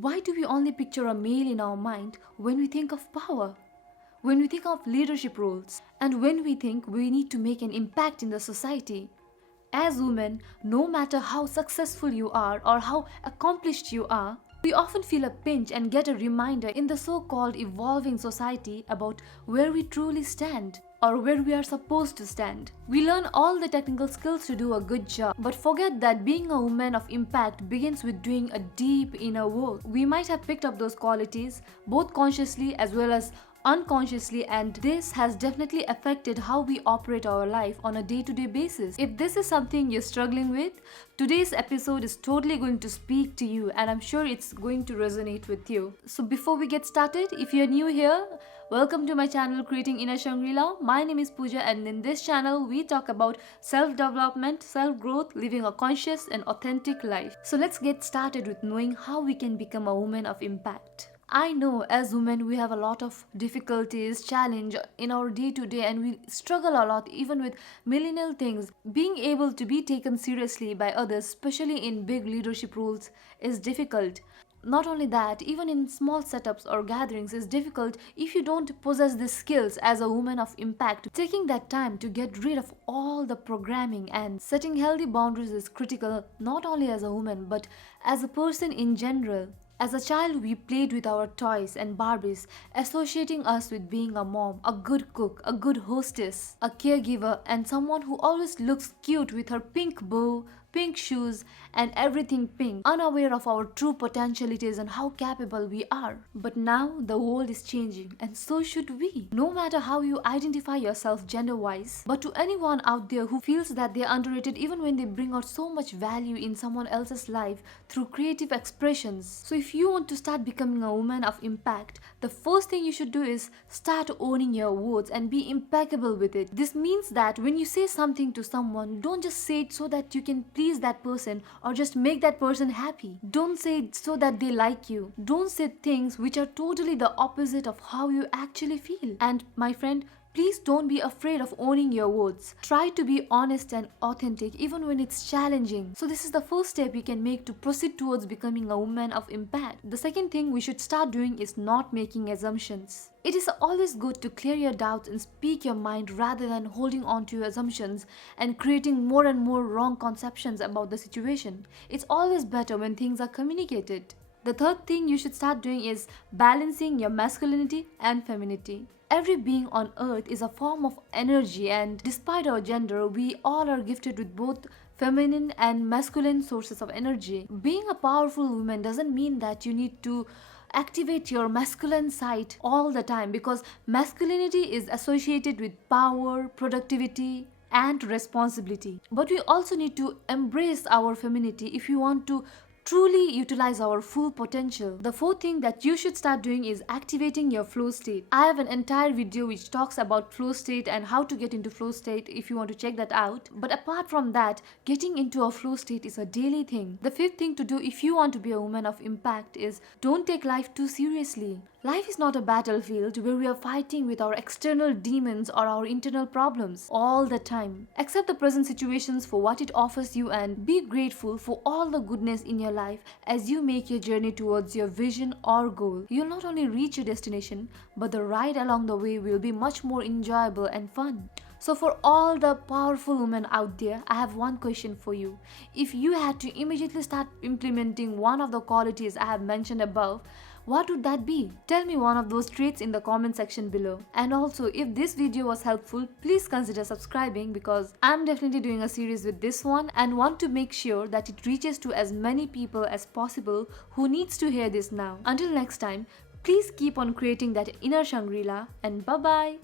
Why do we only picture a male in our mind when we think of power? When we think of leadership roles? And when we think we need to make an impact in the society? As women, no matter how successful you are or how accomplished you are, we often feel a pinch and get a reminder in the so-called evolving society about where we truly stand or where we are supposed to stand. We learn all the technical skills to do a good job, but forget that being a woman of impact begins with doing a deep inner work. We might have picked up those qualities both consciously as well as unconsciously, and this has definitely affected how we operate our life on a day-to-day basis. If this is something you're struggling with, today's episode is totally going to speak to you, and I'm sure it's going to resonate with you. So before we get started, if you're new here, welcome to my channel Creating Inner Shangri-La. My name is Pooja, and in this channel we talk about self-development, self-growth, living a conscious and authentic life. So let's get started with knowing how we can become a woman of impact. I know as women we have a lot of difficulties, challenge in our day-to-day, and we struggle a lot even with millennial things. Being able to be taken seriously by others, especially in big leadership roles, is difficult. Not only that, even in small setups or gatherings is difficult if you don't possess the skills as a woman of impact. Taking that time to get rid of all the programming and setting healthy boundaries is critical, not only as a woman but as a person in general. As a child, we played with our toys and Barbies, associating us with being a mom, a good cook, a good hostess, a caregiver, and someone who always looks cute with her pink bow, pink shoes, and everything pink, unaware of our true potentialities and how capable we are. But now the world is changing, and so should we. No matter how you identify yourself gender-wise, but to anyone out there who feels that they are underrated even when they bring out so much value in someone else's life through creative expressions. So if you want to start becoming a woman of impact, the first thing you should do is start owning your words and be impeccable with it. This means that when you say something to someone, don't just say it so that you can please that person or just make that person happy. Don't say it so that they like you. Don't say things which are totally the opposite of how you actually feel. And my friend, please don't be afraid of owning your words. Try to be honest and authentic even when it's challenging. So this is the first step you can make to proceed towards becoming a woman of impact. The second thing we should start doing is not making assumptions. It is always good to clear your doubts and speak your mind rather than holding on to your assumptions and creating more and more wrong conceptions about the situation. It's always better when things are communicated. The third thing you should start doing is balancing your masculinity and femininity. Every being on earth is a form of energy, and despite our gender, we all are gifted with both feminine and masculine sources of energy. Being a powerful woman doesn't mean that you need to activate your masculine side all the time, because masculinity is associated with power, productivity, and responsibility. But we also need to embrace our femininity if you want to truly utilize our full potential. The fourth thing that you should start doing is activating your flow state. I have an entire video which talks about flow state and how to get into flow state if you want to check that out. But apart from that, getting into a flow state is a daily thing. The fifth thing to do if you want to be a woman of impact is don't take life too seriously. Life is not a battlefield where we are fighting with our external demons or our internal problems all the time. Accept the present situations for what it offers you and be grateful for all the goodness in your life as you make your journey towards your vision or goal. You'll not only reach your destination, but the ride along the way will be much more enjoyable and fun. So for all the powerful women out there, I have one question for you. If you had to immediately start implementing one of the qualities I have mentioned above, what would that be? Tell me one of those traits in the comment section below. And also, if this video was helpful, please consider subscribing, because I'm definitely doing a series with this one and want to make sure that it reaches to as many people as possible who needs to hear this now. Until next time, please keep on creating that inner Shangri-La, and bye-bye.